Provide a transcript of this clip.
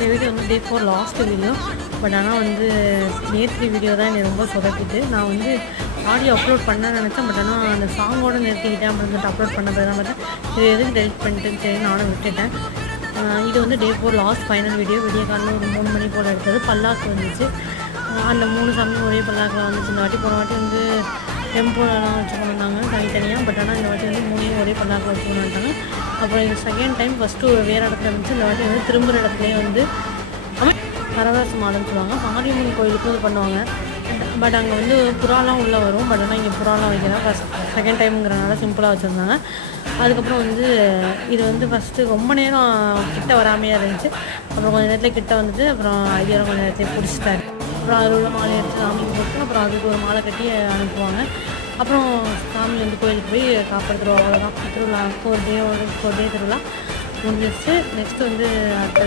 இந்த வீடியோ வந்து டே 4 last video. But ஆனால் வந்து நேற்று வீடியோ தான் என்னை ரொம்ப சொதப்பிட்டு நான் வந்து ஆடியோ அப்லோட் பண்ண நினச்சேன். பட் ஆனால் அந்த சாங்கோடு நிறுத்திக்கிட்டேன் அப்படின்னு சொல்லிட்டு அப்லோட் பண்ண பிறகு தான் பார்த்தேன் இது எதுக்கு டெலிட் பண்ணிட்டுன்னு சரி நானும் விட்டுட்டேன். இது வந்து டே 4 லாஸ்ட் ஃபைனல் வீடியோ. விடிய காலையில் ஒரு 3 மணி போல் எடுத்தது. பல்லாக்கு வந்துச்சு. அந்த 3 சாமியும் ஒரே பல்லாக்கில் வந்துச்சு. இந்த வாட்டி போன வாட்டி வந்து டெம்போலாம் வச்சு கொண்டு வந்தாங்க தனித்தனியாக. பட் ஆனால் இந்த வாட்டி வந்து 3 ஒரே பல்லாக்கில் வச்சு கொண்டு வந்துட்டாங்க. அப்புறம் இது செகண்ட் டைம் ஃபஸ்ட்டு வேறு இடத்துல இருந்துச்சு. இந்த வாட்டி வந்து திரும்புகிற இடத்துலேயே வந்து பரவரசு மாடுன்னு சொல்லுவாங்க. மாரியம்மன் கோயிலுக்கும் இது பண்ணுவாங்க. பட் அங்கே வந்து புறாலாம் உள்ளே வரும். பட் ஆனால் இங்கே புறாலாம் வைக்கலாம். செகண்ட் டைமுங்கிறனால சிம்பிளாக வச்சுருந்தாங்க. அதுக்கப்புறம் வந்து இது வந்து ஃபஸ்ட்டு ரொம்ப நேரம் கிட்ட வராமையாக இருந்துச்சு. அப்புறம் கொஞ்சம் நேரத்தில் கிட்ட வந்துட்டு அப்புறம் ஐயரும் கொஞ்சம் நேரத்தில் பிடிச்சிட்டாரு. அப்புறம் அதில் உள்ள மாலை எடுத்து சாமிக்கு போட்டு அப்புறம் அதுக்கு ஒரு மாலை கட்டி அனுப்புவாங்க. அப்புறம் சாமி வந்து கோயிலுக்கு போய் காப்பாற்றுருவோம். அவ்வளோதான் திருவிழா. 4 டே திருவிழா முடிஞ்சிருச்சு. நெக்ஸ்ட்டு வந்து அடுத்த